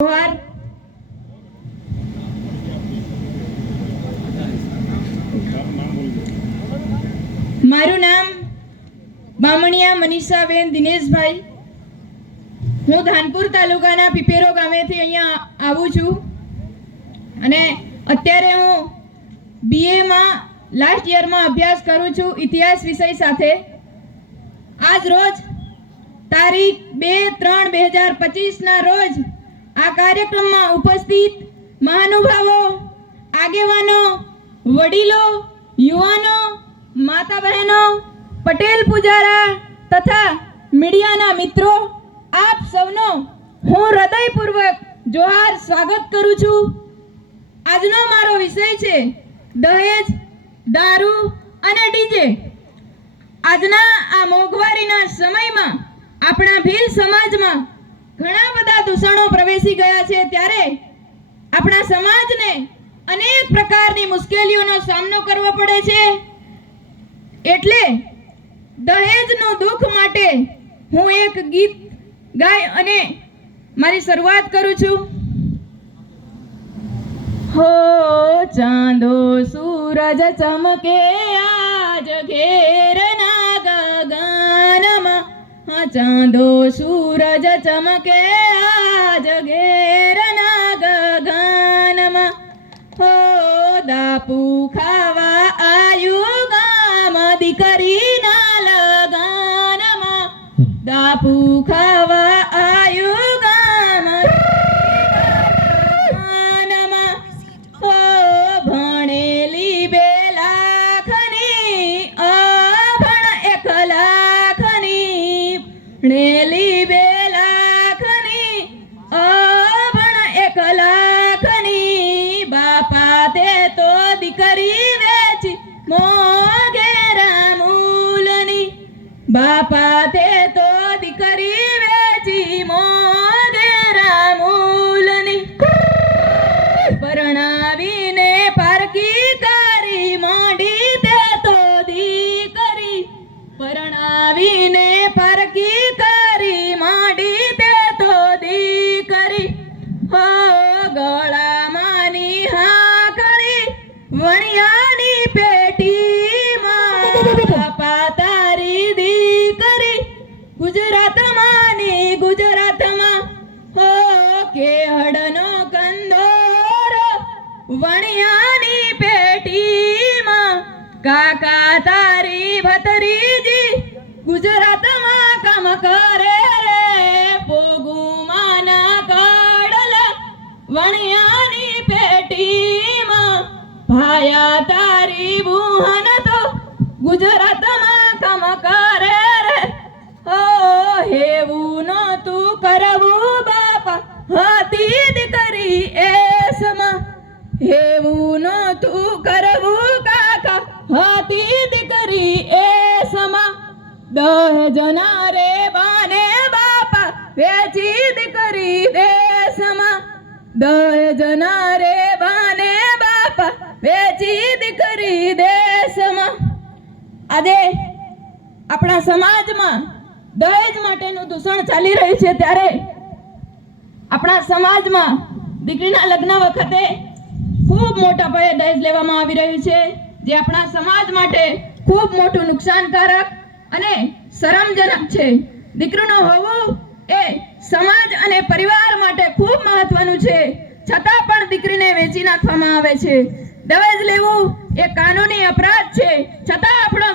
जोहार। मारू नाम बामणिया मनीषाबेन दिनेशभाई। हूँ धानपुर तालुकाना पीपेरो गामेथी अहींया आવું છું અને અત્યારે હું BA માં લાસ્ટ યર માં અભ્યાસ કરું છું ઇતિહાસ વિષય સાથે। આજ રોજ તારીખ 2/3/2025 ના રોજ આ કાર્યક્રમમાં ઉપસ્થિત મહાનુભાવો, આગેવાનો, વડીલો, યુવાનો, માતા બહેનો, પટેલ પુજારા તથા મીડિયાના મિત્રો, આપ સૌનો હું હૃદયપૂર્વક જોહાર સ્વાગત કરું છું। આજનો મારો વિષય છે દહેજ, દારૂ અને ડીજે। આજના આ મોંઘવારીના સમયમાં આપણા ભીલ સમાજમાં ઘણા બધા દૂષણો પ્રવેશી ગયા છે, ત્યારે આપણા સમાજને અનેક પ્રકારની મુશ્કેલીઓનો સામનો કરવો પડે છે। એટલે દહેજનું દુઃખ માટે હું એક ગીત ગાય અને મારી શરૂઆત કરું છું। हो चांदो सूरज चमके आज घेरना गगनमा, हाँ चांदो सूरज चमके आज घेरना गगनमा, हो दापू खावा आयु गाम दीकरी ना लगानमा, दापू खावा आयु गाम लगानमा, हो भणेली 2 लाखनी अभण 1 लाखनी, भणेली 2 लाखनी अभण 1 लाखनी, बापा ते तो दीकरी वेची मोगेरा मूलनी, बापा ते तो दीकरी वेची मोगेरा मूलनी, परणावीने पारकी करी मोडी ते तो दीकरी, परणावीने पारकी करी मोडी ते तो दीकरी, हो गळा मानी हाकळी वणियानी पेटी बापा तारी दीकरी गुजरात मानी गुजरात मा, हो केहड़नो कंदोर वणियानी पेटी मा, काका तारी भतरीजी गुजरात मा काम करे रे, पोगू माना काडल वणियानी पेटी मा, भाया तारी बुहन तो गुजरात मा काम करे रे, हो हेवू न तू करवू बापा हाती दीकरी एसमा, हेवू न तू करवू काका हाती दीकरी एसमा, दहेजना रे बाने बापा वेची दीकरी देशमा, दहेजना रे बाने बापा वेची दीकरी देशमा। આજે આપણા સમાજમાં દહેજ માટેનું દૂષણ ચાલી રહ્યું છે, ત્યારે આપણા સમાજમાં દીકરીના લગ્ન વખતે ખૂબ મોટા પાયે દહેજ લેવામાં આવી રહ્યું છે, જે આપણા સમાજ માટે ખૂબ મોટું નુકસાનકારક અને શરમજનક છે। દીકરીનું હોવું એ સમાજ અને પરિવાર માટે ખૂબ મહત્વનું છે, છતાં પણ દીકરીને વેચી નાખવામાં આવે છે। દહેજ લેવું એ કાનૂની અપરાધ છે, છતાં આપણો